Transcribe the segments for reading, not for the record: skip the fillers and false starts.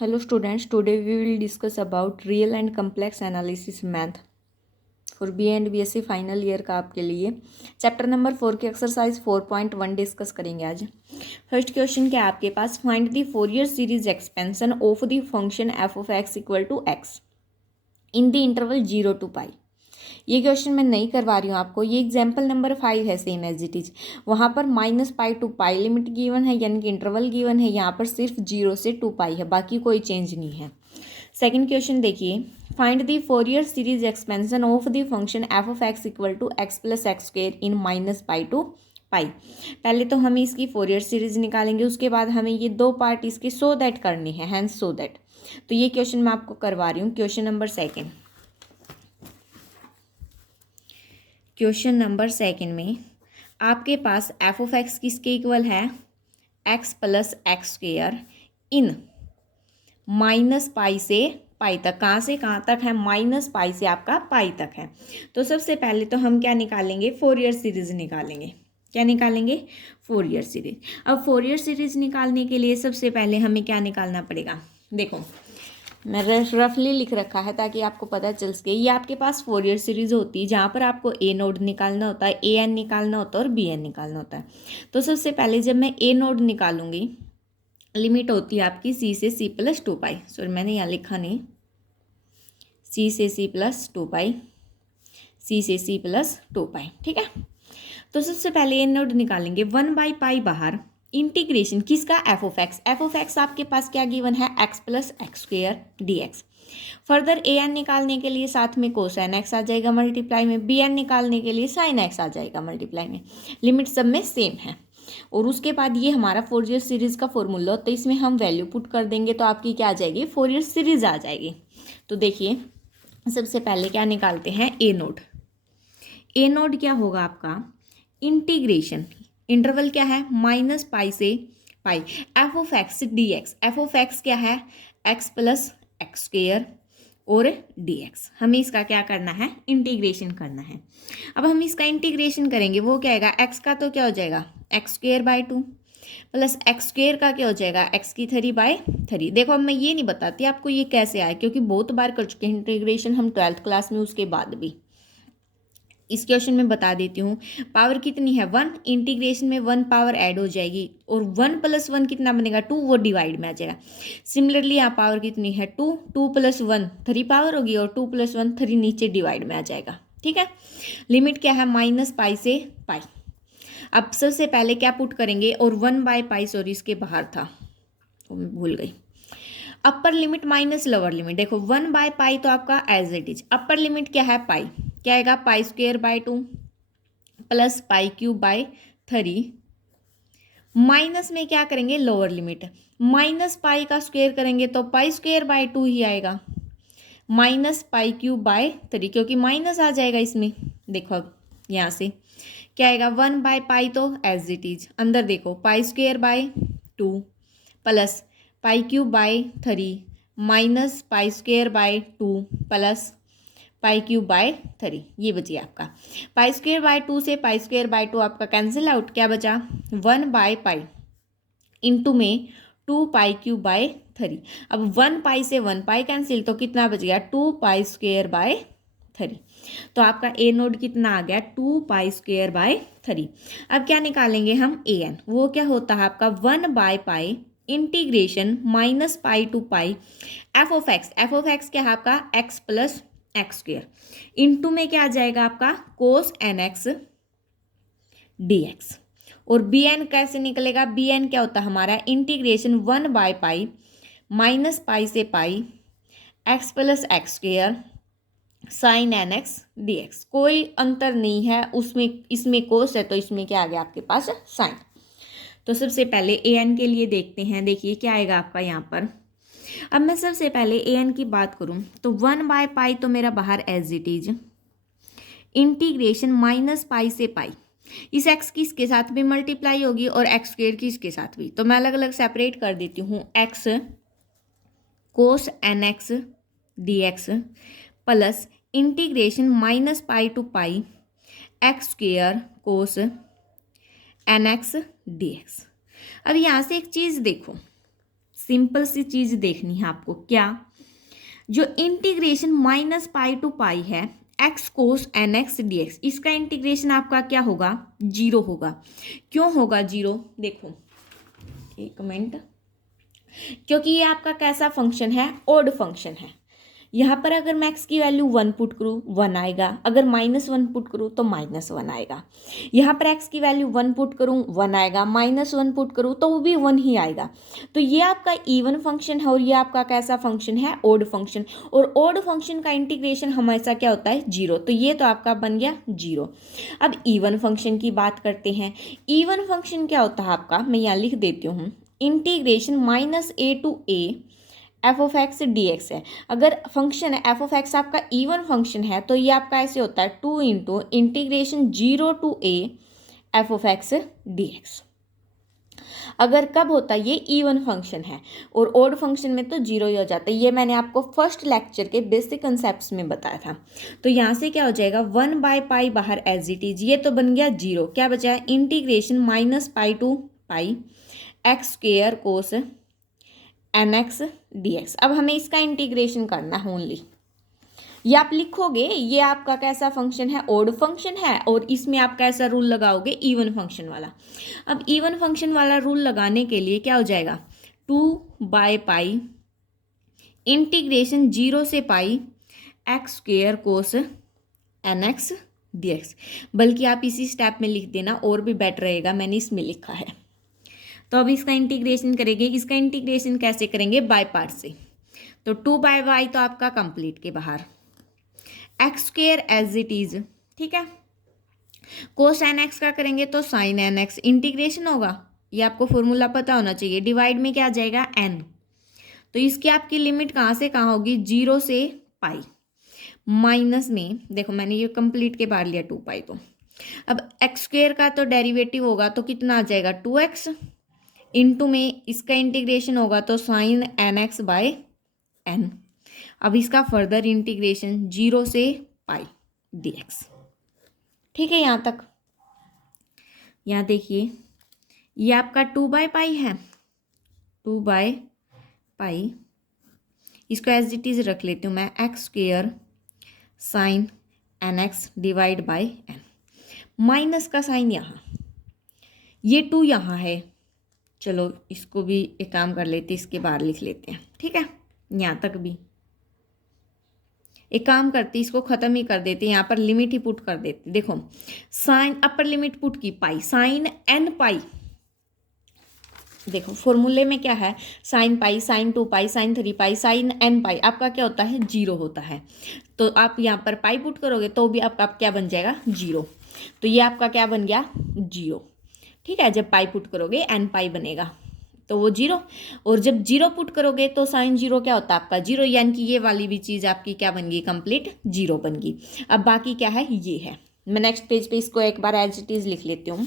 Hello students, today we will discuss about real and complex analysis math for BA and BSc final year का आपके लिए chapter number 4 की exercise 4.1 discuss करेंगे आज। First question क्या है आपके पास, find the Fourier series expansion of the function F of x equal to X in the interval 0 to pi. ये क्वेश्चन मैं नहीं करवा रही हूँ आपको, ये एग्जाम्पल नंबर 5 है, सेम एज इट इज। वहाँ पर -π to π लिमिट गिवन है, यानी कि इंटरवल गिवन है। यहाँ पर सिर्फ 0 से 2π है, बाकी कोई चेंज नहीं है। सेकंड क्वेश्चन देखिए, find the Fourier series expansion of the function F of x equal to X plus x square in -π to π। पहले तो हमें इसकी फोरियर सीरीज निकालेंगे, उसके बाद हमें ये दो पार्ट इसके सो दैट करनी है, हैंस सो दैट। तो ये क्वेश्चन मैं आपको करवा रही हूँ। क्वेश्चन नंबर सेकंड में आपके पास एफ ऑफ एक्स किसके इक्वल है, X plus x square in -π से पाई तक। कहाँ से कहाँ तक है, -π से आपका पाई तक है। तो सबसे पहले तो हम क्या निकालेंगे, फोरियर सीरीज निकालेंगे। क्या निकालेंगे, फोरियर सीरीज। अब फोरियर सीरीज निकालने के लिए सबसे पहले हमें क्या निकालना पड़ेगा, देखो मैं रफली लिख रखा है ताकि आपको पता चल सके। ये आपके पास फोरियर सीरीज होती है जहाँ पर आपको ए नोड निकालना होता है, ए एन निकालना होता है और बी एन निकालना होता है। तो सबसे पहले जब मैं ए नोड निकालूंगी, लिमिट होती है आपकी सी से सी प्लस 2π। सॉरी मैंने यहाँ लिखा नहीं, सी से सी प्लस 2π, सी से सी प्लस 2π, ठीक है। तो सबसे पहले ए नोड निकालेंगे, 1/π बाहर, इंटीग्रेशन किसका, F of X. F of X आपके पास क्या गिवन है, X plus x square D X. Further A N निकालने के लिए साथ में कोसाइन एक्स आ जाएगा मल्टीप्लाई में, बी एन निकालने के लिए साइन एक्स आ जाएगा मल्टीप्लाई में। लिमिट सब में सेम है। और उसके बाद ये हमारा फोरियर सीरीज का फॉर्मूला होता है, इसमें हम वैल्यू पुट कर देंगे तो आपकी क्या आ जाएगी, फोरियर सीरीज आ जाएगी। तो देखिए सबसे पहले क्या निकालते हैं, ए नोड। ए नोड क्या होगा आपका, इंटीग्रेशन, इंटरवल क्या है, -π से pi, F of x D X. F of x क्या है, एक्स प्लस एक्स स्क्वेयर और डी एक्स। हमें इसका क्या करना है, इंटीग्रेशन करना है। अब हम इसका इंटीग्रेशन करेंगे, वो क्या आएगा, एक्स का तो क्या हो जाएगा, x square by 2 plus x square का क्या हो जाएगा, एक्स की 3/3। देखो अब मैं ये नहीं बताती आपको ये कैसे आए, क्योंकि बहुत बार कर चुके हैं इंटीग्रेशन हम 12th क्लास में, उसके बाद भी। इस क्वेश्चन में बता देती हूँ, पावर कितनी है 1, इंटीग्रेशन में 1 पावर ऐड हो जाएगी और 1 + 1 कितना बनेगा 2, वो डिवाइड में आ जाएगा। सिमिलरली यहाँ पावर कितनी है 2, 2 + 1 3 पावर होगी और 2 + 1 3 नीचे डिवाइड में आ जाएगा, ठीक है। लिमिट क्या है, -π से π। अब सबसे पहले क्या पुट करेंगे, और 1/π, सॉरी इसके बाहर था तो मैं भूल गई। Upper limit minus lower limit, देखो 1/π तो आपका as it is, upper limit क्या है पाई, क्या आएगा π² 2 प्लस π³ 3। माइनस में क्या करेंगे, लोअर लिमिट, -π का स्क्वेयर करेंगे तो π² 2 ही आएगा, -π³ 3, क्योंकि माइनस आ जाएगा इसमें। देखो अब यहाँ से क्या आएगा, 1/π तो एज इट इज, अंदर देखो π² 2 प्लस π³ माइनस π² 2 प्लस π³ ये बची आपका। π² 2 से π² 2 आपका कैंसिल आउट, क्या बचा 1/π इंटू में 2π³ अब 1π से 1π कैंसिल, तो कितना बच गया 2π²/3। तो आपका ए नोड कितना आ गया 2π²/3। अब क्या निकालेंगे हम, ए एन, वो क्या होता है आपका 1/π integration -π to π F of X. F of x क्या है आपका, X plus x square into में क्या आ जाएगा आपका कोस nx dx। और बी एन कैसे निकलेगा, बी एन क्या होता है हमारा, इंटीग्रेशन 1/π -π से π X plus x square sine nx dx। कोई अंतर नहीं है उसमें, इसमें कोस है तो इसमें क्या आ गया आपके पास साइन। तो सबसे पहले ए एन के लिए देखते हैं, देखिए क्या आएगा आपका यहाँ पर। अब मैं सबसे पहले ए एन की बात करूँ तो 1/π तो मेरा बाहर एज इट इज, इंटीग्रेशन -π से π, इस एक्स की इसके साथ भी मल्टीप्लाई होगी और एक्स स्क्वेयर की इसके साथ भी, तो मैं अलग अलग सेपरेट कर देती हूँ, X cos nx dx plus integration -π to π X square cos nx dx। अब यहाँ से एक चीज़ देखो, सिंपल सी चीज़ देखनी है आपको। क्या? जो इंटीग्रेशन माइनस पाई टू पाई है x cos N x D x, इसका इंटीग्रेशन आपका क्या होगा? जीरो होगा। क्यों होगा जीरो? देखो एक मिनट, क्योंकि ये आपका कैसा फंक्शन है? ऑड फंक्शन है। यहाँ पर अगर मैं एक्स की वैल्यू 1 पुट करूँ 1 आएगा, अगर -1 पुट करूँ तो -1 आएगा। यहाँ पर एक्स की वैल्यू 1 पुट करूँ 1 आएगा, -1 पुट करूँ तो वो भी 1 ही आएगा। तो ये आपका इवन फंक्शन है और ये आपका कैसा फंक्शन है? Odd function. और ऑड फंक्शन का इंटीग्रेशन हमेशा क्या होता है? जीरो। तो ये तो आपका बन गया जीरो। अब इवन फंक्शन की बात करते हैं। इवन फंक्शन क्या होता है आपका? मैं यहाँ लिख देती हूँ, integration -a to a f of x D x है। अगर फंक्शन है एफ ऑफ एक्स आपका इवन फंक्शन है तो ये आपका ऐसे होता है 2 into integration 0 to a f of x D x. अगर कब होता है? ये इवन फंक्शन है। और ऑड फंक्शन में तो जीरो ही हो जाता है। ये मैंने आपको फर्स्ट लेक्चर के बेसिक कंसेप्ट में बताया था। तो यहाँ से क्या हो जाएगा? 1/पाई बाहर एज इट इज, ये तो बन गया जीरो। क्या बचा है? Integration -pi to pi x square cos N x D x. अब हमें इसका इंटीग्रेशन करना है ओनली। ये आप लिखोगे, ये आपका कैसा फंक्शन है? ऑड फंक्शन है। और इसमें आप कैसा रूल लगाओगे? इवन फंक्शन वाला। अब इवन फंक्शन वाला रूल लगाने के लिए क्या हो जाएगा? 2/पाई इंटीग्रेशन 0 से pi x square cos N x D X. बल्कि आप इसी स्टेप में लिख देना और भी बेटर रहेगा, मैंने इसमें लिखा है। तो अब इसका इंटीग्रेशन करेंगे। इसका इंटीग्रेशन कैसे करेंगे? बाय पार्ट से। तो 2/y तो आपका कंप्लीट के बाहर, x square as it is, ठीक है। कोस एन एक्स का करेंगे तो साइन एन एक्स, इंटीग्रेशन होगा, ये आपको फॉर्मूला पता होना चाहिए। डिवाइड में क्या आ जाएगा? एन। तो इसकी आपकी लिमिट कहाँ से कहाँ होगी? 0 से पाई। माइनस में देखो मैंने ये कंप्लीट के बाहर लिया 2 पाई। तो अब एक्स स्क्वायर का तो डेरिवेटिव होगा तो कितना आ जाएगा? 2x। इंटू में इसका इंटीग्रेशन होगा तो sine N x by n. अब इसका फर्दर इंटीग्रेशन 0 से पाई डी एक्स। ठीक है यहाँ तक? यहाँ देखिए ये आपका 2/पाई है, 2/पाई। इसको एज इट इज रख लेती हूँ मैं, x square sine N x divide by n. Minus का साइन यहाँ, ये 2 यहाँ है। चलो इसको भी एक काम कर लेते, इसके बाहर लिख लेते हैं। ठीक है, यहाँ तक भी एक काम करते, इसको ख़त्म ही कर देते, यहाँ पर लिमिट ही पुट कर देते। देखो साइन अपर लिमिट पुट की पाई, साइन एन पाई। देखो फॉर्मूले में क्या है? साइन पाई, साइन 2 पाई, साइन 3 पाई, साइन एन पाई आपका क्या होता है? 0 होता है। तो आप यहाँ पर पाई पुट करोगे तो भी आपका क्या बन जाएगा? 0। तो ये आपका क्या बन गया? 0। ठीक है, जब पाई पुट करोगे एन पाई बनेगा तो वो 0। और जब 0 पुट करोगे तो साइन 0 क्या होता है आपका? 0, यानी कि ये वाली भी चीज़ आपकी क्या बन गई? कंप्लीट 0 बन गई। अब बाकी क्या है? ये है। मैं नेक्स्ट पेज पे इसको एक बार एज इट इज़ लिख लेती हूँ।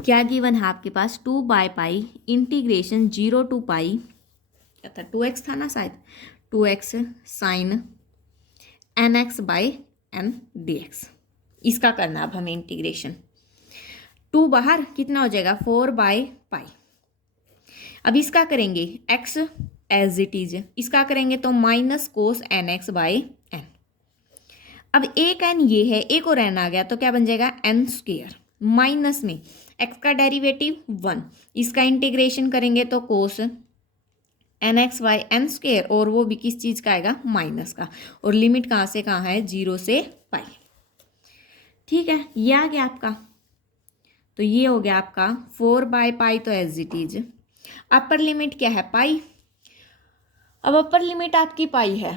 क्या गिवन है आपके पास? 2/पाई इंटीग्रेशन 0 टू पाई, क्या था? 2x था ना शायद, 2x sine N x by n d x. इसका करना अब हमें इंटीग्रेशन। 2 बाहर कितना हो जाएगा? 4/पाई। अब इसका करेंगे x एज इट इज, इसका करेंगे तो minus cos N x by n. अब एक एन ये है, एक और एन आ गया तो क्या बन जाएगा? N square. माइनस में x का डेरिवेटिव 1, इसका इंटीग्रेशन करेंगे तो cos N x by N square, और वो भी किस चीज़ का आएगा? माइनस का। और लिमिट कहाँ से कहाँ है? 0 से पाई। ठीक है, ये आ गया आपका। तो ये हो गया आपका 4/पाई, तो as it is. Upper limit क्या है? पाई। अब अपर लिमिट आपकी पाई है,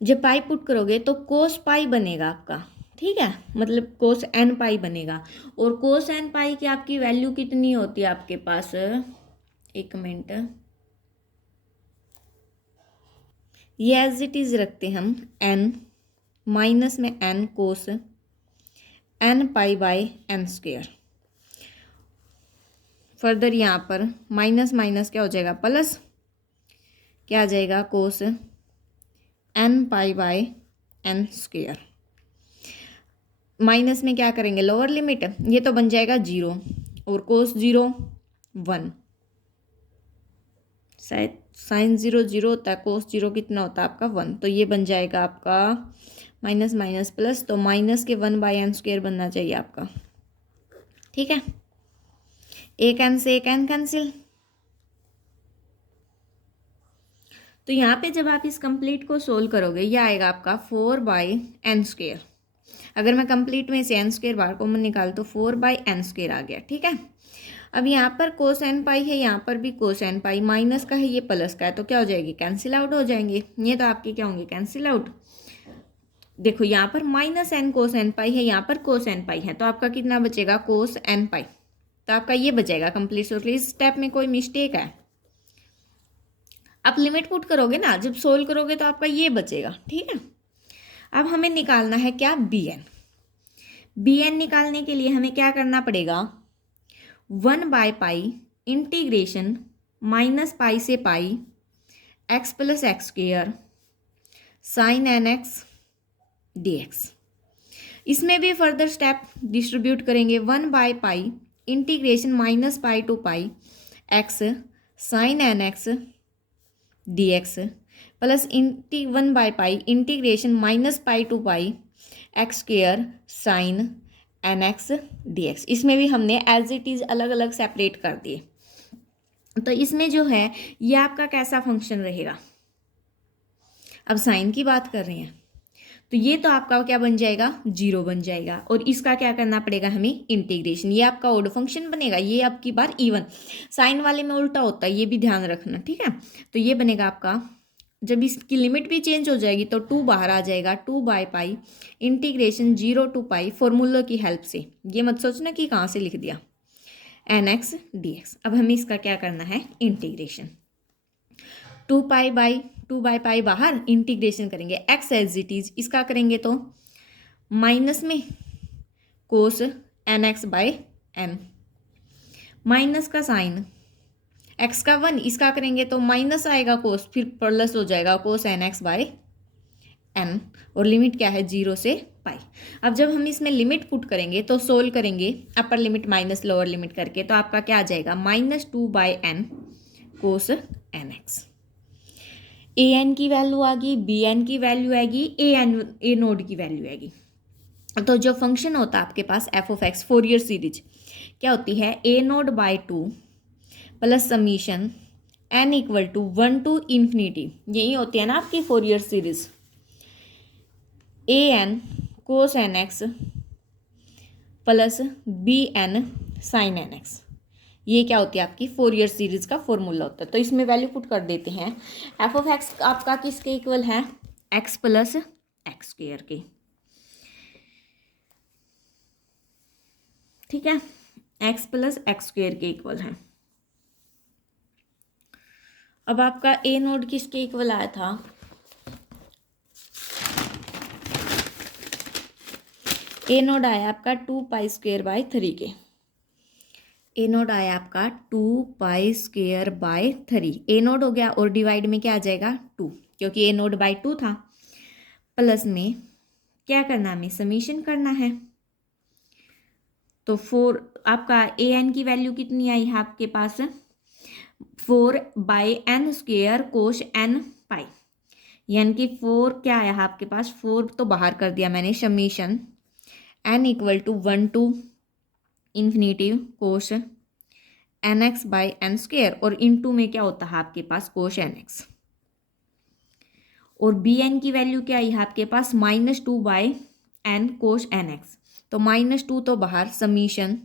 जब पाई पुट करोगे तो कोस पाई बनेगा आपका। ठीक है, मतलब कोस एन पाई बनेगा। और कोस एन पाई की आपकी वैल्यू कितनी होती है आपके पास? एक मिनट, ये एज इट इज रखते हम, एन माइनस में n cos N pi by N square. Further यहाँ पर माइनस माइनस क्या हो जाएगा? प्लस। क्या आ जाएगा? Cos N pi by N square. Minus में क्या करेंगे? लोअर लिमिट, ये तो बन जाएगा 0। और कोस 0 1, शायद साइन 0 0 होता है, कोस 0 कितना होता है आपका 1, तो ये बन जाएगा आपका माइनस माइनस प्लस, तो माइनस के 1/n² बनना चाहिए आपका। ठीक है, एक n से एक n कैंसिल। तो यहाँ पे जब आप इस कंप्लीट को सोल्व करोगे ये आएगा आपका 4/n²। अगर मैं कंप्लीट में से n² बाहर कॉमन निकाल तो 4/n² आ गया। ठीक है, अब यहाँ पर कोस n पाई है, यहाँ पर भी कोस n पाई, माइनस का है ये प्लस का है, तो क्या हो जाएगी, कैंसिल आउट हो जाएंगे। ये तो आपके क्या होंगे, कैंसिल आउट। देखो यहाँ पर माइनस n कोस n पाई है, यहाँ पर कोस n पाई है, तो आपका कितना बचेगा, कोस n पाई। तो आपका ये बचेगा कंप्लीट सोल्व। इस स्टेप में कोई मिस्टेक है, आप लिमिट पुट करोगे ना, जब सोल्व करोगे तो आपका ये बचेगा। ठीक है, अब हमें निकालना है क्या, bn। bn निकालने के लिए हमें क्या करना पड़ेगा, 1/पाई इंटीग्रेशन माइनस पाई से pi x plus x² sine nx dx। इसमें भी फर्दर स्टेप डिस्ट्रीब्यूट करेंगे, 1/पाई integration minus pi to pi x sine nx dx plus 1/पाई integration minus pi to pi x² sine nx dx। इसमें भी हमने as it is अलग अलग सेपरेट कर दिए। तो इसमें जो है ये आपका कैसा फंक्शन रहेगा, अब साइन की बात कर रहे हैं, तो ये तो आपका क्या बन जाएगा, 0 बन जाएगा। और इसका क्या करना पड़ेगा हमें, इंटीग्रेशन। ये आपका ओड फंक्शन बनेगा, ये आपकी बार इवन। साइन वाले में उल्टा होता है, ये भी ध्यान रखना। ठीक है, तो ये बनेगा आपका, जब इसकी लिमिट भी चेंज हो जाएगी तो 2 बाहर आ जाएगा, 2/पाई इंटीग्रेशन 0 टू पाई, फॉर्मूला की हेल्प से। ये मत सोचना कि कहाँ से लिख दिया, nx dx। अब हमें इसका क्या करना है, इंटीग्रेशन। 2/पाई बाहर, इंटीग्रेशन करेंगे x एज इट इज, इसका करेंगे तो माइनस में कोस nx/n, माइनस का साइन x का 1, इसका करेंगे तो माइनस आएगा कोस, फिर प्लस हो जाएगा कोस nx/n, और लिमिट क्या है, 0 से पाई। अब जब हम इसमें लिमिट पुट करेंगे तो सोल्व करेंगे अपर लिमिट माइनस लोअर लिमिट करके, तो आपका क्या आ जाएगा, -2/n कोस nx। an की वैल्यू आ गई, bn की वैल्यू आएगी, a नोड की वैल्यू आएगी। तो जो फंक्शन होता है आपके पास f(x) फोरियर सीरीज क्या होती है, a0/2 plus summation n = 1 to ∞, यही होती है ना आपकी Fourier series, an cos nx plus bn sin nx। ये क्या होती है आपकी फोरियर सीरीज का फॉर्मूला होता है। तो इसमें वैल्यू पुट कर देते हैं, f(x) आपका किसके इक्वल है, x प्लस x² के। ठीक है, x प्लस x² के इक्वल है। अब आपका a नोड किसके इक्वल आया था, a नोड आया आपका 2π² के। ए नोड आया आपका 2π²/3, ए नोड हो गया, और डिवाइड में क्या आ जाएगा 2, क्योंकि ए नोड बाई 2 था। प्लस में क्या करना, हमें समीशन करना है, तो 4 आपका ए एन की वैल्यू कितनी आई है आपके पास, 4/n² कोश n पाई, यानी कि 4 क्या आया है आपके पास, 4 तो बाहर कर दिया मैंने, समीशन n = 1 to इन्फिनिटी कोश nx/n², और इनटू में क्या होता है आपके पास कोश nx, और bn की वैल्यू क्या आई है आपके पास, -2/n कोश nx, तो -2 तो बाहर, summation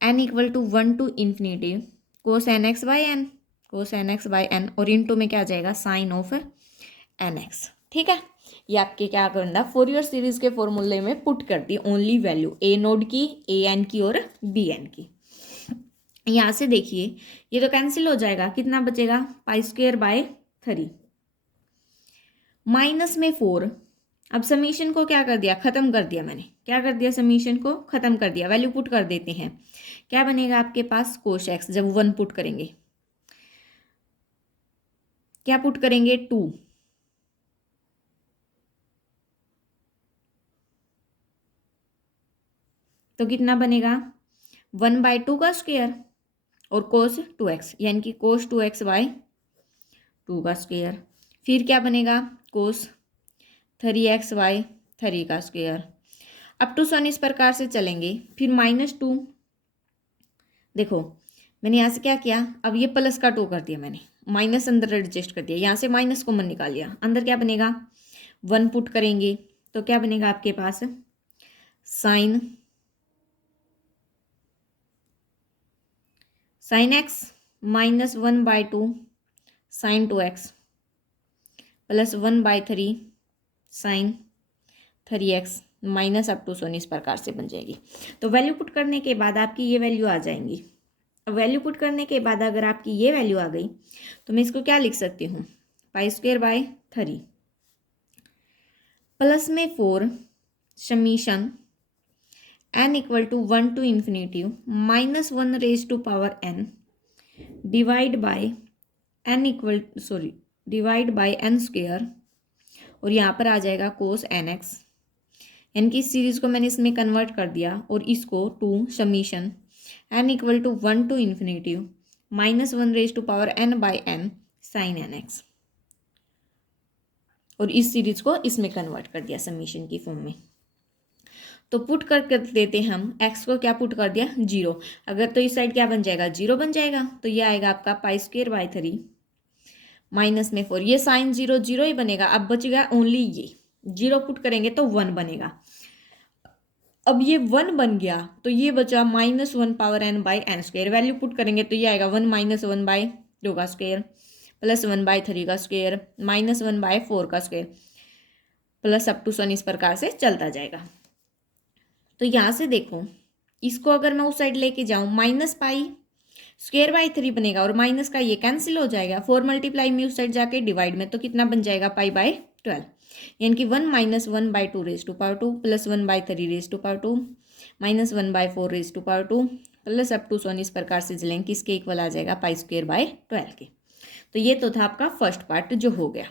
n = 1 to infinity cos nx/n, cos nx/n, और इनटू में क्या आ जाएगा, साइन ऑफ nx। ठीक है, ये आपके क्या करना, फोरियर सीरीज के फॉर्मूले में पुट कर the only value A node की, ए एन की और बी एन की। यहाँ से देखिए ये तो कैंसिल हो जाएगा, कितना बचेगा, π²/3 माइनस में 4। अब समीशन को क्या कर दिया, खत्म कर दिया मैंने, क्या कर दिया, समीशन को खत्म कर दिया, वैल्यू पुट कर देते हैं। क्या बनेगा आपके पास, कोश x, जब 1 पुट करेंगे क्या पुट करेंगे, 2, तो कितना बनेगा, 1/2 का स्क्वायर और कोस 2x, यानी कि कोस 2x/2 का स्क्वायर। फिर क्या बनेगा, कोस 3x/3 का स्क्वायर। अप टू सन इस प्रकार से चलेंगे। फिर -2, देखो मैंने यहाँ से क्या किया, अब ये प्लस का 2 कर दिया मैंने, माइनस अंदर एडजस्ट कर दिया, यहाँ से माइनस कॉमन निकाल लिया, अंदर क्या बनेगा 1 पुट करेंगे तो क्या बनेगा आपके पास sine x -1/2 sine 2x plus 1/3 sine 3x minus up to सन इस प्रकार से बन जाएगी। तो वैल्यू पुट करने के बाद आपकी ये वैल्यू आ जाएंगी। वैल्यू पुट करने के बाद अगर आपकी ये वैल्यू आ गई तो मैं इसको क्या लिख सकती हूँ, π²/3 प्लस में 4 summation n = 1 to infinity -1 raised to power n divide by n square, और यहाँ पर आ जाएगा cos nx, यानी कि इस सीरीज को मैंने इसमें कन्वर्ट कर दिया और इसको 2 summation n = 1 to infinity -1 raised to power n by n sin nx, और इस सीरीज को इसमें कन्वर्ट कर दिया समीशन की फॉर्म में। तो पुट कर देते हम, x को क्या पुट कर दिया 0, अगर तो इस साइड क्या बन जाएगा 0 बन जाएगा, तो ये आएगा आपका π²/3 माइनस में 4, ये साइन 0 0 ही बनेगा। अब बचेगा ओनली ये 0 पुट करेंगे तो 1 बनेगा। अब ये 1 बन गया तो ये बचा -1 power n by n square, value put करेंगे तो ये आएगा 1 - 1/2 का स्क्वायर प्लस 1/3 का स्क्वायर -1/4 का स्क्वायर प्लस अप टू सन इस प्रकार से चलता जाएगा। तो यहाँ से देखो, इसको अगर मैं उस साइड लेके जाऊँ -π²/3 बनेगा और माइनस का ये कैंसिल हो जाएगा, 4 मल्टीप्लाई में उस साइड जाके डिवाइड में, तो कितना बन जाएगा π/12, यानी कि 1 - 1/2 raised to power 2 plus 1/3 raised to power 2 -1/4 raised to power 2 plus up to सन इस प्रकार से चलेंगे, किसके इक्वल आ जाएगा π²/12 के। तो ये तो था आपका फर्स्ट पार्ट जो हो गया।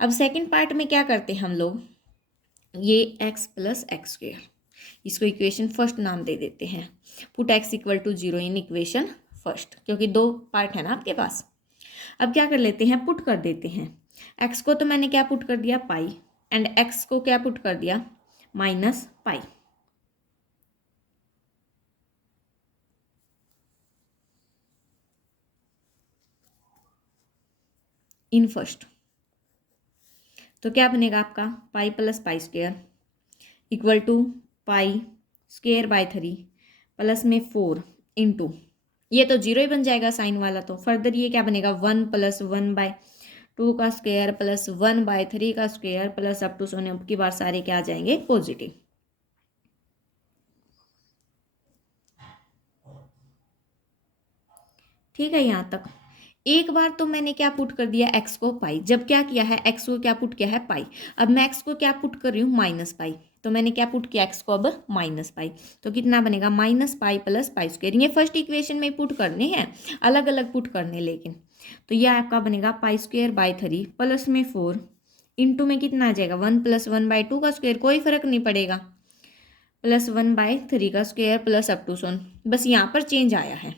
अब सेकेंड पार्ट में क्या करते हैं हम लोग, ये x + x², इसको इक्वेशन फर्स्ट नाम दे देते हैं। Put x = 0 in equation first, क्योंकि 2 पार्ट है ना आपके पास। अब क्या कर लेते हैं, पुट कर देते हैं। x को तो मैंने क्या पुट कर दिया पाई, एंड x को क्या पुट कर दिया -π। इन फर्स्ट, तो क्या बनेगा आपका π + π² = π²/3 प्लस में 4 इंटू, ये तो 0 ही बन जाएगा साइन वाला, तो फर्दर ये क्या बनेगा 1 + 1/2 का स्क्वायर प्लस 1/3 का स्क्वायर प्लस अप टू सन, अब की बार सारे क्या आ जाएंगे पॉजिटिव। ठीक है, यहाँ तक एक बार तो मैंने क्या पुट कर दिया x को पाई, जब क्या किया है x को क्या पुट किया है पाई, अब मैं x को क्या पुट कर रही हूँ -π, तो मैंने क्या पुट किया x को अब -π, तो कितना बनेगा -π + π², ये फर्स्ट इक्वेशन में पुट करने हैं, अलग अलग पुट करने लेकिन। तो यह आपका बनेगा π²/3 प्लस में 4 इंटू में कितना आ जाएगा 1 + 1/2 का स्क्वायर, कोई फर्क नहीं पड़ेगा, प्लस 1/3 का स्क्वायर प्लस अप टू सन, बस यहाँ पर चेंज आया है।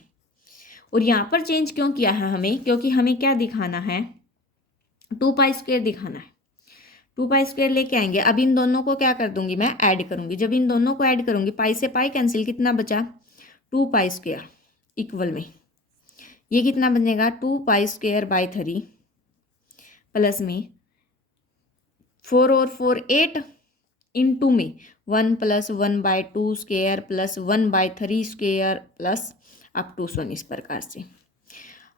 और यहाँ पर चेंज क्यों किया है हमें, क्योंकि हमें क्या दिखाना है 2π² दिखाना है। 2π² लेके आएंगे। अब इन दोनों को क्या कर दूंगी मैं ऐड करूंगी, जब इन दोनों को ऐड करूंगी पाई से पाई कैंसिल, कितना बचा 2π² इक्वल में ये कितना बनेगा 2π²/3 प्लस में 4 और 4 8 इंटू में 1 + 1/2 square plus 1/3 square plus up to सन इस प्रकार से।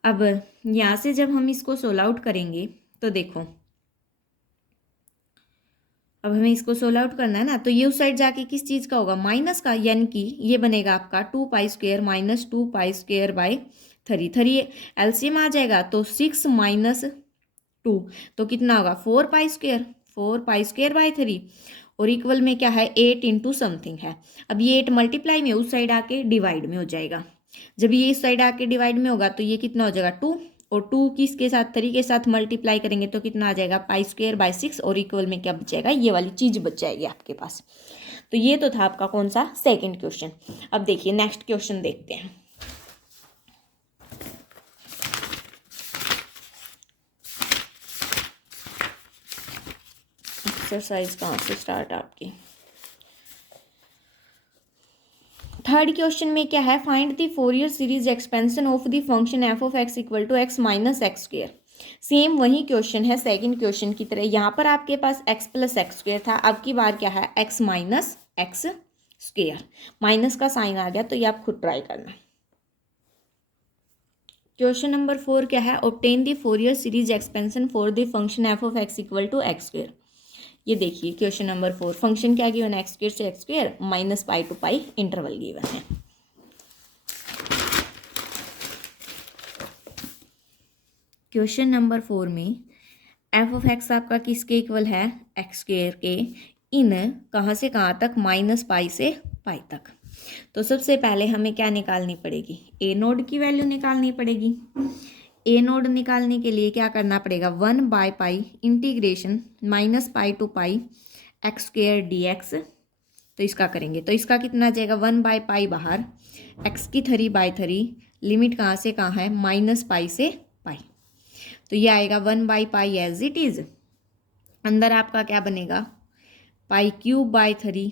अब यहाँ से जब हम इसको सोल्व आउट करेंगे तो देखो, अब हमें इसको सोल्व आउट करना है ना, तो ये उस साइड जाके किस चीज़ का होगा माइनस का, यानी कि ये बनेगा आपका 2π² - 2π²/3, 3 एलसीएम आ जाएगा तो 6 - 2 तो कितना होगा 4π²/3 और इक्वल में क्या है 8 इंटू समथिंग है। अब ये 8 मल्टीप्लाई में उस साइड आके डिवाइड में हो जाएगा, जब ये इस साइड आके डिवाइड में होगा तो ये कितना हो जाएगा 2 और 2 किसके साथ 3 के साथ मल्टीप्लाई करेंगे तो कितना आ जाएगा π²/6 और इक्वल में क्या बच जाएगा ये वाली चीज़ बच जाएगी आपके पास। तो ये तो था आपका कौन सा, सेकंड क्वेश्चन। अब देखिए नेक्स्ट क्वेश्चन देखते हैं। एक्सरसाइज कहाँ से स्टार्ट आपकी, थर्ड क्वेश्चन में क्या है, find the Fourier series expansion of the function F of x equal to x minus x square. Same वही क्वेश्चन है सेकंड क्वेश्चन की तरह, यहाँ पर आपके पास x प्लस एक्स स्क्वेयर था, अब की बार क्या है x minus x square, minus का साइन आ गया, तो ये आप खुद ट्राई करना। क्वेश्चन नंबर 4 क्या है, obtain the Fourier series expansion for the function F of x equal to x square. ये देखिए क्वेश्चन नंबर 4, फंक्शन क्या गिवन है, एक्स स्क्वेयर से x square minus pi to pi interval given है। Question number 4 में F of x आपका किसके equal है, एक्स स्क्वेयर के, इन कहाँ से कहाँ तक, माइनस पाई से पाई तक। तो सबसे पहले हमें क्या निकालनी पड़ेगी, ए नोड की वैल्यू निकालनी पड़ेगी। ए नोड निकालने के लिए क्या करना पड़ेगा, 1/पाई integration minus pi to pi X square D X. तो इसका करेंगे तो इसका कितना आ जाएगा, 1/पाई बाहर, एक्स की 3/3, लिमिट कहाँ से कहाँ है, माइनस पाई से पाई। तो ये आएगा 1/पाई एज इट इज, अंदर आपका क्या बनेगा, पाई क्यूब बाई 3।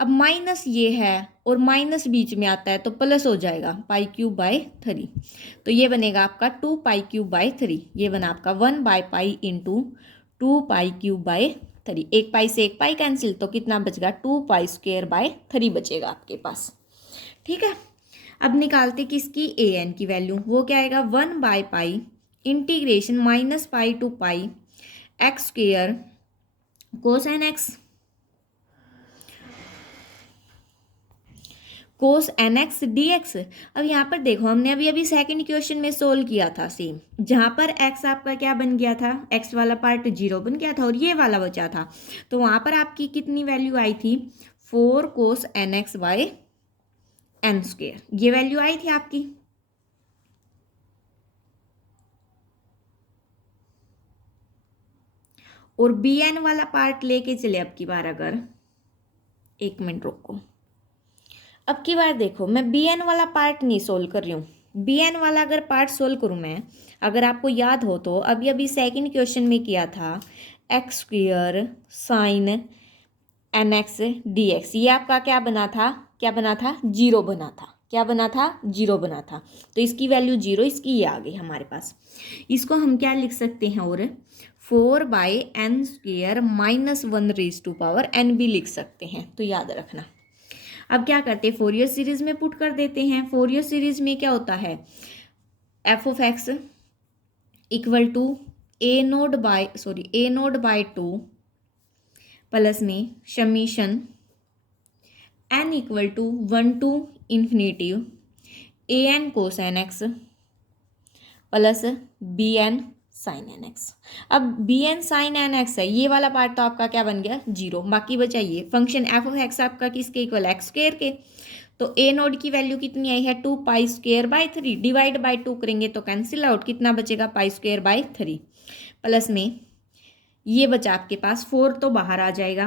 अब माइनस ये है और माइनस बीच में आता है तो प्लस हो जाएगा, पाई क्यूब बाई 3। तो ये बनेगा आपका 2 पाई क्यूब बाई 3, ये बना आपका 1/पाई इंटू 2 पाई क्यूब बाई 3। एक पाई से एक पाई कैंसिल, तो कितना बचेगा, 2 पाई स्क्वेयर बाई 3 बचेगा आपके पास। ठीक है, अब निकालते किसकी, ए एन की वैल्यू, वो क्या आएगा, 1/पाई integration minus pi to pi X square cos N X, cos N x D x. अब यहाँ पर देखो हमने अभी अभी सेकंड क्वेश्चन में सोल्व किया था सेम, जहाँ पर एक्स आपका क्या बन गया था, एक्स वाला पार्ट 0 बन गया था और ये वाला बचा था, तो वहाँ पर आपकी कितनी वैल्यू आई थी, 4 cos N x by N square, ये वैल्यू आई थी आपकी। और बी एन वाला पार्ट लेके चले अब की बार, अगर एक मिनट रोको, अब की बार देखो मैं बी एन वाला पार्ट नहीं सोल्व कर रही हूँ, बी एन वाला अगर पार्ट सोल्व करूँ मैं, अगर आपको याद हो तो अभी अभी सेकंड क्वेश्चन में किया था, x square sine N x D x, ये आपका क्या बना था, क्या बना था, 0 बना था, क्या बना था, 0 बना था। तो इसकी वैल्यू 0, इसकी ये आ गई हमारे पास। इसको हम क्या लिख सकते हैं, और 4/n स्क्वेयर माइनस 1 भी लिख सकते हैं, तो याद रखना। अब क्या करते हैं, फोरियर सीरीज में पुट कर देते हैं। फोरियर सीरीज में क्या होता है, F of x equal to A naught by 2 plus में summation n equal to 1 to infinitive A N cos N X plus B N sine N X. अब B N sine N X है, ये वाला part तो आपका क्या बन गया, 0, बाकी बचा ये फंक्शन एफ ऑफ एक्स आपका किसके इक्वल, एक्स स्क्वेयर के। तो ए नोड की वैल्यू कितनी आई है, 2 पाई स्क्वेयर बाई 3, डिवाइड बाई 2 करेंगे तो कैंसिल आउट, कितना बचेगा, पाई स्क्वेयर बाई 3 प्लस में ये बचा आपके पास 4 तो बाहर आ जाएगा,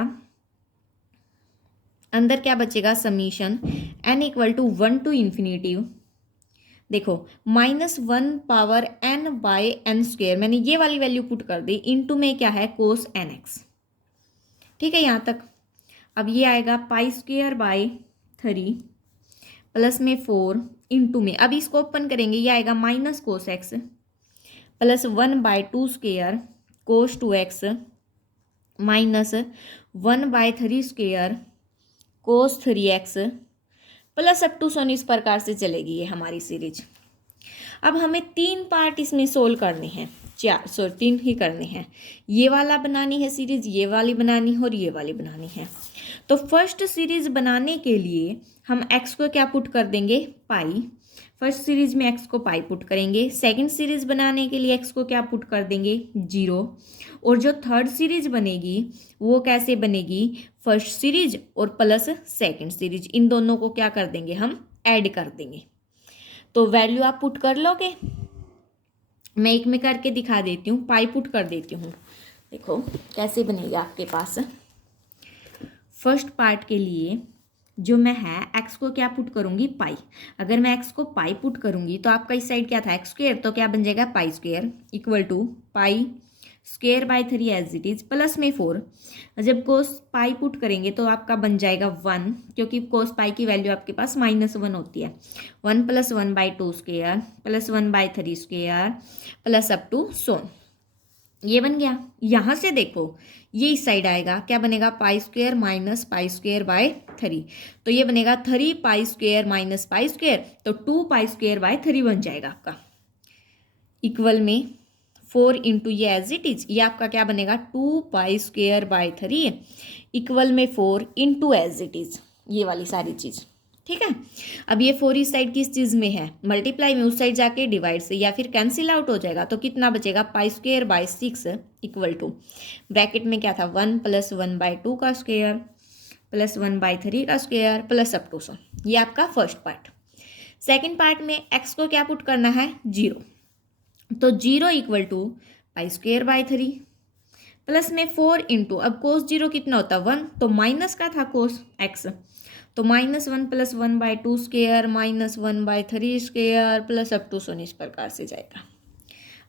अंदर क्या बचेगा, summation n equal to 1 to infinitive, देखो -1 power n by n square, मैंने ये वाली वैल्यू पुट कर दी, इनटू में क्या है, कोस एन एक्स। ठीक है यहाँ तक। अब ये आएगा पाई स्क्वेयर बाय 3 प्लस में 4 इंटू में, अब इसको ओपन करेंगे, ये आएगा minus cos X plus 1/2 square cos 2x minus 1/3 square cos 3x plus up to so on, इस प्रकार से चलेगी ये हमारी सीरीज। अब हमें 3 पार्ट इसमें सोल्व करने हैं, 3 ही करने हैं, ये वाला बनानी है सीरीज, ये वाली बनानी है और ये वाली बनानी है। तो फर्स्ट सीरीज बनाने के लिए हम x को क्या पुट कर देंगे, पाई, फर्स्ट सीरीज में x को पाई पुट करेंगे। सेकंड सीरीज बनाने के लिए x को क्या पुट कर देंगे, 0। और जो थर्ड सीरीज बनेगी वो कैसे बनेगी, फर्स्ट सीरीज और प्लस सेकंड सीरीज, इन दोनों को क्या कर देंगे, हम ऐड कर देंगे। तो वैल्यू आप पुट कर लोगे, मैं एक में करके दिखा देती हूँ, पाई पुट कर देती हूँ, देखो कैसे बनेगा आपके पास। फर्स्ट पार्ट के लिए जो मैं है एक्स को क्या पुट करूंगी, पाई। अगर मैं एक्स को पाई पुट करूंगी तो आपका इस साइड क्या था, एक्स स्क्वेयर, तो क्या बन जाएगा pi square equal to pi square by 3 as it is plus में 4। जब कोस पाई पुट करेंगे तो आपका बन जाएगा 1, क्योंकि कोस पाई की वैल्यू आपके पास -1 होती है। 1 + 1/2 square plus 1/3 square plus up to so. ये बन गया। यहाँ से देखो ये इस साइड आएगा, क्या बनेगा, pi square minus pi square by 3। तो ये बनेगा 3 पाई स्क्वेयर माइनस पाई स्क्वेयर, तो 2 पाई स्क्वेयर बाय 3 बन जाएगा आपका। इक्वल में 4 इंटू ये एज इट इज, ये आपका क्या बनेगा 2 पाई स्क्वेयर बाय 3 इक्वल में 4 इंटू एज इट इज, ये वाली सारी चीज़। ठीक है। अब ये 4 इस साइड किस चीज़ में है, मल्टीप्लाई में, उस साइड जाके डिवाइड से या फिर कैंसिल आउट हो जाएगा। तो कितना बचेगा, पाई square bye 6 equal to bracket में क्या था 1 + 1/2 का स्क्वेयर प्लस 1/3 का square plus up to so. ये आपका फर्स्ट पार्ट। सेकेंड पार्ट में एक्स को क्या पुट करना है, 0। तो 0 equal to pi square by 3 plus में 4 इंटू, अब कोस 0 कितना होता है 1, तो माइनस का था कोस एक्स, तो -1 + 1/2 square -1/3 square plus up to so, इस प्रकार से जाएगा।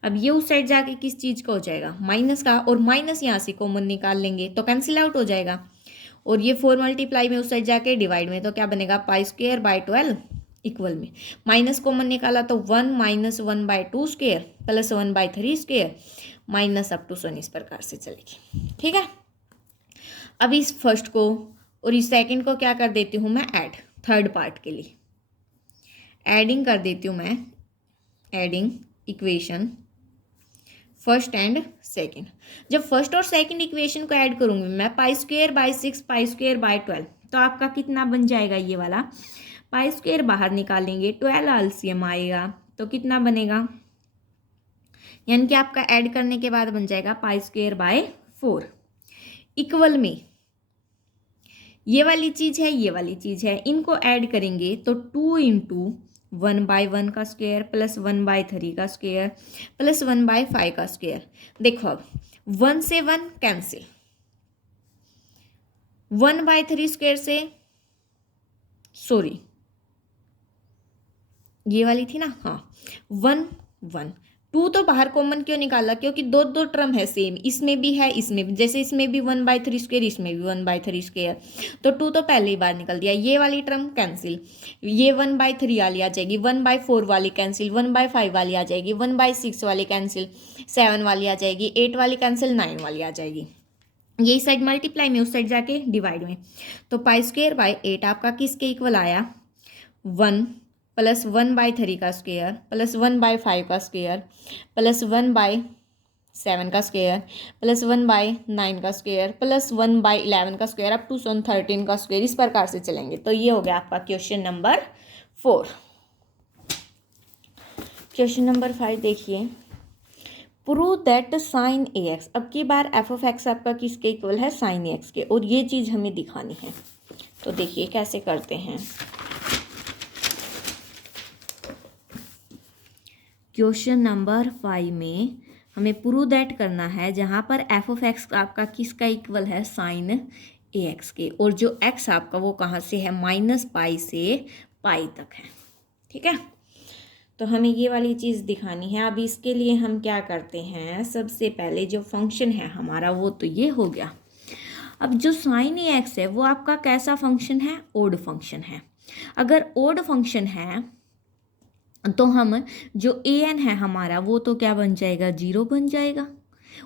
अब ये उस साइड जाके किस चीज़ का हो जाएगा, माइनस का, और माइनस यहाँ से कॉमन निकाल लेंगे तो कैंसिल आउट हो जाएगा। और ये 4 मल्टीप्लाई में उस साइड जाके डिवाइड में, तो क्या बनेगा पाई स्क्वेयर बाय 12 इक्वल में माइनस कॉमन निकाला तो 1 - 1/2 square plus 1/3 square minus up to so, इस प्रकार से चलेगी। ठीक है। अब इस फर्स्ट को और इस सेकंड को क्या कर देती हूँ मैं ऐड, थर्ड पार्ट के लिए एडिंग कर देती हूँ मैं, adding equation first and second. जब फर्स्ट और सेकंड इक्वेशन को ऐड करूँगी मैं, पाई square bye 6 pi square by 12, तो आपका कितना बन जाएगा, ये वाला पाई स्क्वेयर बाहर निकालेंगे 12 एलसीएम आएगा, तो कितना बनेगा, यानी कि आपका ऐड करने के बाद बन जाएगा पाई स्क्वेयर बाय 4 इक्वल में ये वाली चीज़ है, ये वाली चीज़ है, इनको ऐड करेंगे तो 2 इंटू 1/1 का स्क्वेयर प्लस 1/3 का स्क्वेयर प्लस 1/5 का स्क्वेयर। देखो अब 1 से 1 कैंसिल, 1/3 स्क्वेयर से, सॉरी ये वाली थी ना, हाँ 1 1, 2 तो बाहर कॉमन क्यों निकाला, क्योंकि दो दो टर्म है सेम, इसमें भी है इसमें भी, जैसे इसमें भी 1/3 स्क्वेयर इसमें भी 1/3 स्क्वेयर, तो 2 तो पहले ही बाहर निकल दिया। ये वाली टर्म कैंसिल, ये 1/3 वाली आ जाएगी, 1/4 वाली कैंसिल, 1/5 वाली आ जाएगी, 1/6 वाली कैंसिल, 7 वाली आ जाएगी, 8 वाली कैंसिल, 9 वाली आ जाएगी। ये साइड मल्टीप्लाई में, उस साइड जाके डिवाइड में, तो पाई स्क्वेयर बाय 8 आपका किसके इक्वल आया, 1 प्लस 1/3 का स्क्वेयर प्लस 1/5 का स्क्वेयर प्लस 1/7 का स्क्वेयर प्लस 1/9 का स्क्वेयर प्लस 1/11 का स्क्वेयर अप टू 13 का स्क्वेयर, इस प्रकार से चलेंगे। तो ये हो गया आपका क्वेश्चन नंबर 4। क्वेश्चन नंबर 5 देखिए, प्रूव दैट साइन AX, अब की बार f(x) आपका किसके इक्वल है, साइन AX के, और ये चीज़ हमें दिखानी है। तो देखिए कैसे करते हैं। क्वेश्चन नंबर 5 में हमें प्रूव दैट करना है, जहाँ पर f(x) आपका किसका इक्वल है, साइन AX के, और जो x आपका वो कहाँ से है, -π से π तक है। ठीक है। तो हमें ये वाली चीज़ दिखानी है। अब इसके लिए हम क्या करते हैं, सबसे पहले जो फंक्शन है हमारा वो तो ये हो गया। अब जो साइन AX है वो आपका कैसा फंक्शन है, ओड फंक्शन है। अगर ओड फंक्शन है तो हम जो an है हमारा वो तो क्या बन जाएगा, 0 बन जाएगा,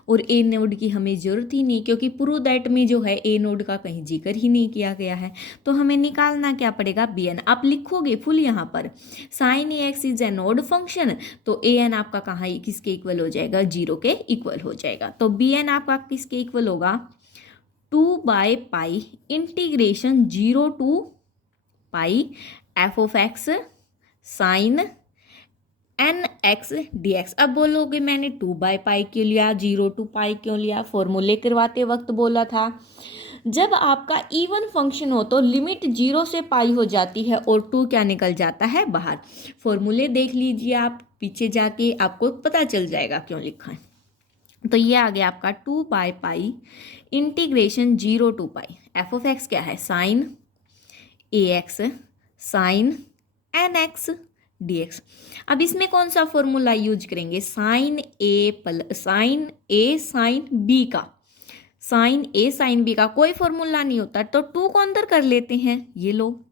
और ए नोड की हमें ज़रूरत ही नहीं, क्योंकि प्रूव दैट में जो है ए नोड का कहीं जिक्र ही नहीं किया गया है। तो हमें निकालना क्या पड़ेगा, bn। आप लिखोगे फुल यहाँ पर sine AX is an odd function, तो an आपका कहाँ किसके इक्वल हो जाएगा, 0 के इक्वल हो जाएगा। तो bn आपका किसके इक्वल होगा, 2/π integration 0 to π f(x) sine nx dx। अब बोलोगे मैंने 2/π क्यों लिया, 0 to π क्यों लिया, फॉर्मूले करवाते वक्त बोला था जब आपका इवन फंक्शन हो तो लिमिट 0 से π हो जाती है और 2 क्या निकल जाता है बाहर। फॉर्मूले देख लीजिए आप पीछे जाके, आपको पता चल जाएगा क्यों लिखा है। तो ये आ गया आपका 2/पाई integration 0 to pi. F of x क्या है, साइन ए x sine N x D x. अब इसमें कौन सा फॉर्मूला यूज करेंगे, साइन ए साइन बी का, साइन ए साइन बी का कोई फॉर्मूला नहीं होता, तो टू को अंदर कर लेते हैं, ये लो।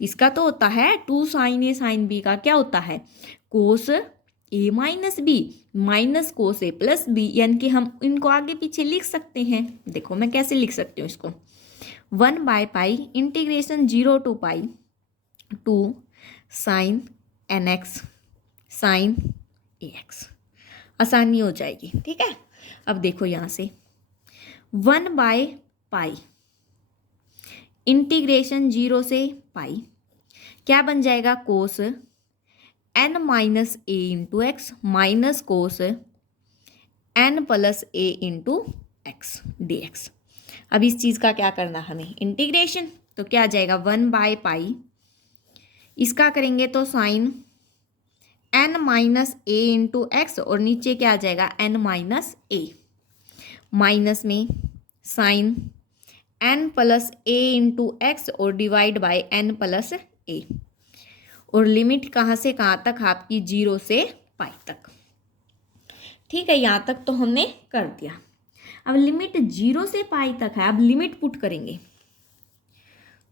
इसका तो होता है टू साइन ए साइन बी का क्या होता है, cos A minus B minus cos A plus B, यानी कि हम इनको आगे पीछे लिख सकते हैं। देखो मैं कैसे लिख सकती हूँ इसको, 1/पाई integration 0 to pi 2 sine N x sine A x, आसानी हो जाएगी। ठीक है, अब देखो यहाँ से 1/पाई इंटीग्रेशन 0 से पाई क्या बन जाएगा, cos n minus a into x minus cos n plus a into x D x. अब इस चीज़ का क्या करना हमें, इंटीग्रेशन, तो क्या आ जाएगा 1/पाई, इसका करेंगे तो sine n minus a into x और नीचे क्या आ जाएगा एन माइनस ए, माइनस में sign n plus a into x और डिवाइड बाय एन प्लस ए, और लिमिट कहाँ से कहाँ तक आपकी 0 से पाई तक। ठीक है, यहाँ तक तो हमने कर दिया। अब लिमिट 0 से पाई तक है, अब लिमिट पुट करेंगे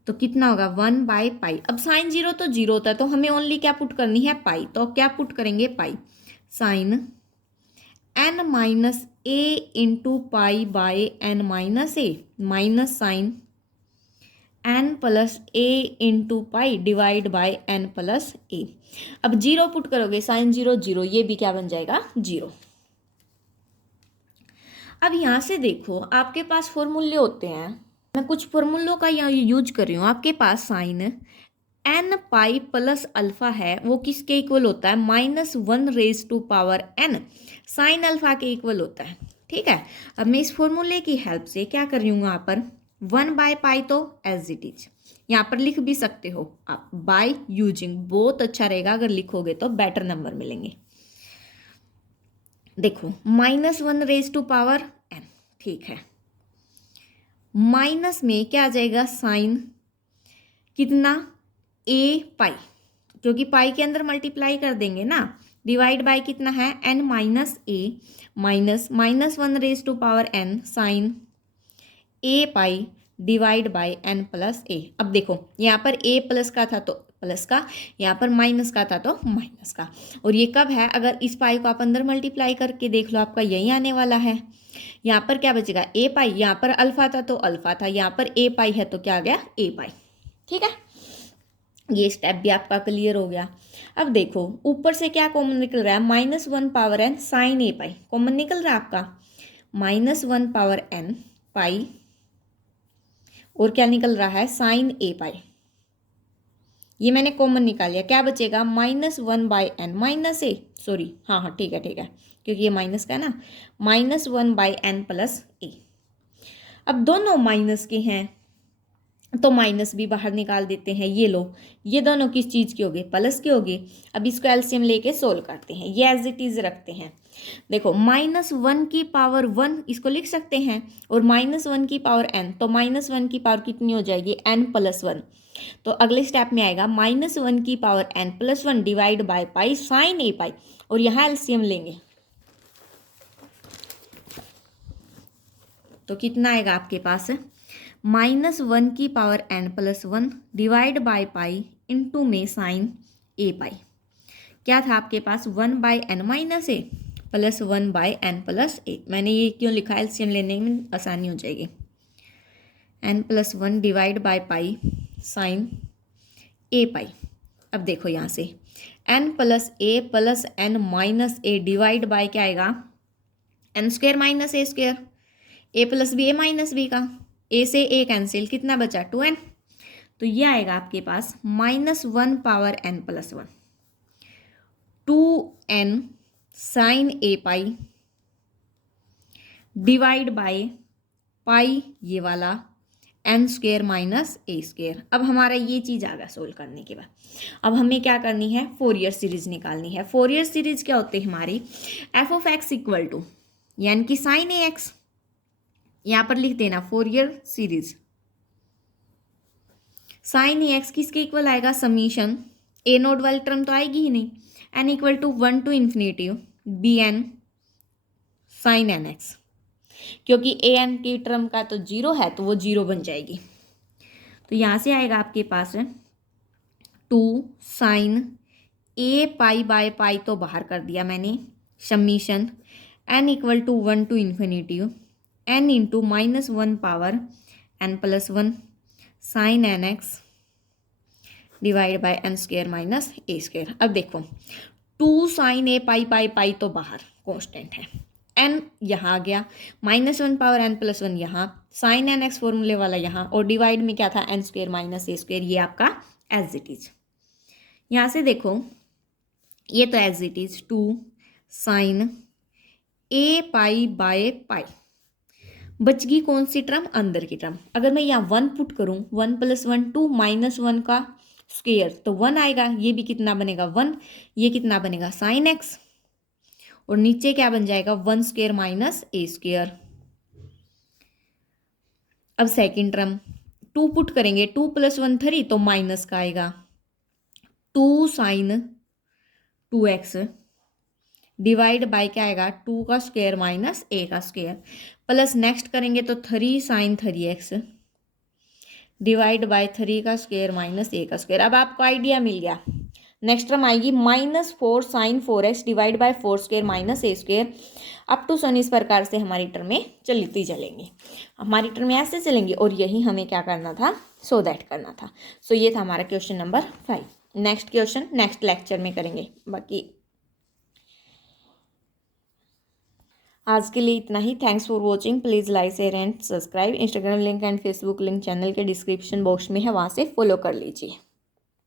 तो कितना होगा 1/पाई। अब साइन 0 तो 0 होता है, तो हमें ओनली क्या पुट करनी है, पाई, तो क्या पुट करेंगे pi, sine n minus a into pi by n minus a minus sine n plus a into pi divide by n plus a. अब 0 पुट करोगे, साइन 0 0, ये भी क्या बन जाएगा 0। अब यहाँ से देखो आपके पास फॉर्मूले होते हैं, मैं कुछ फॉर्मूलों का यहाँ यूज कर रही हूँ। आपके पास sine n pi plus alpha है, वो किसके इक्वल होता है, -1 साइन अल्फा के इक्वल होता है। ठीक है, अब मैं इस फॉर्मूले की हेल्प से क्या कर रही हूँ, यहाँ पर 1/पाई तो एज इट इज, यहाँ पर लिख भी सकते हो आप, बाय यूजिंग बहुत अच्छा रहेगा, अगर लिखोगे तो बेटर नंबर मिलेंगे। देखो -1 n, ठीक है, माइनस में क्या आ जाएगा साइन कितना ए पाई, क्योंकि पाई के अंदर मल्टीप्लाई कर देंगे ना, डिवाइड बाय कितना है n minus a minus -1 sine A pi divide by n plus a. अब देखो यहाँ पर a प्लस का था तो प्लस का, यहाँ पर माइनस का था तो माइनस का, और ये कब है, अगर इस पाई को आप अंदर मल्टीप्लाई करके देख लो आपका यही आने वाला है। यहाँ पर क्या बचेगा ए पाई, यहाँ पर अल्फा था तो अल्फा था, यहाँ पर ए पाई है तो क्या आ गया ए पाई। ठीक है, ये स्टेप भी आपका क्लियर हो गया। अब देखो ऊपर से क्या कॉमन निकल रहा है, -1 साइन ए पाई कॉमन निकल रहा है आपका, -1 पाई और क्या निकल रहा है साइन ए पाई, ये मैंने कॉमन निकाल लिया। क्या बचेगा -1/n माइनस ए, सॉरी हाँ ठीक है क्योंकि ये माइनस का है ना, -1/n प्लस ए। अब दोनों माइनस के हैं तो माइनस भी बाहर निकाल देते हैं, ये लो, ये दोनों किस चीज़ के हो गए, प्लस के हो गए। अब इसको एलसीएम लेके सोल्व करते हैं, ये एज इट इज रखते हैं। देखो -1 इसको लिख सकते हैं, और -1n, तो -1 की पावर कितनी हो जाएगी n+1, तो अगले स्टेप में आएगा -1n+1 divide by pi sine A pi, और यहाँ एलसीएम लेंगे तो कितना आएगा आपके पास, -1n+1 divide by pi into में साइन ए पाई, क्या था आपके पास 1/n minus a plus 1/n plus a. मैंने ये क्यों लिखा, एलसीएम लेने में आसानी हो जाएगी, n+1 divide by pi sine A pi. अब देखो यहाँ से n+a + n minus a divide by क्या आएगा n² minus a², a plus b a minus b का, a से a कैंसिल, कितना बचा 2n, तो ये आएगा आपके पास -1/n+1 2n sine A pi divide by pi ये वाला n² माइनस a²। अब हमारा ये चीज़ आ गया सोल्व करने के बाद। अब हमें क्या करनी है, फोरियर सीरीज निकालनी है। फोरियर सीरीज क्या होती है हमारी, f(x) = यानी कि साइन ए एक्स, यहाँ पर लिख देना फोरियर सीरीज। साइन ए एक्स किसके इक्वल आएगा, समीशन ए नोड वाली टर्म तो आएगी ही नहीं, n equal to 1 to infinity B N sine N x, क्योंकि ए एन की टर्म का तो जीरो है तो वो जीरो बन जाएगी। तो यहाँ से आएगा आपके पास 2 साइन ए पाई बाय पाई तो बाहर कर दिया मैंने, summation n equal to 1 to infinity n into -1 power n plus 1 sine N x divide by n square minus A square. अब देखो 2 साइन ए पाई पाई पाई तो बाहर कांस्टेंट है, एन यहाँ आ गया, -1 पावर एन प्लस 1 यहाँ, साइन एन एक्स फॉर्मूले वाला यहाँ, और डिवाइड में क्या था, N square minus A square, ये आपका एज इट इज। यहाँ से देखो ये तो as it is 2 sine A pi by pi, बच गई कौन सी टर्म, अंदर की टर्म। अगर मैं यहाँ 1 पुट करूँ, 1 + 1 2 -1 का स्क्वेयर तो 1 आएगा, ये भी कितना बनेगा 1, ये कितना बनेगा साइन एक्स, और नीचे क्या बन जाएगा 1 स्क्वेयर माइनस ए स्क्वेयर। अब सेकेंड टर्म 2 पुट करेंगे, 2 + 1 3 तो माइनस का आएगा, 2 साइन 2x डिवाइड बाय क्या आएगा 2 का स्क्वायर माइनस ए का स्क्वायर, प्लस नेक्स्ट करेंगे तो 3 साइन 3x डिवाइड बाय 3 का स्क्वायर माइनस ए का स्क्वायर। अब आपको आइडिया मिल गया। नेक्स्ट टर्म आएगी -4 sine 4x divide by 4 square minus a square, up to सन इस प्रकार से हमारी टर्में चलती चलेंगी, हमारी टर्में ऐसे चलेंगी, और यही हमें क्या करना था, सो दैट करना था। सो ये था हमारा question number 5। Next question next lecture में करेंगे। बाकी आज के लिए इतना ही। Thanks for watching. Please like share and subscribe. Instagram link and Facebook link channel के डिस्क्रिप्शन बॉक्स में है, वहाँ से फॉलो कर लीजिए।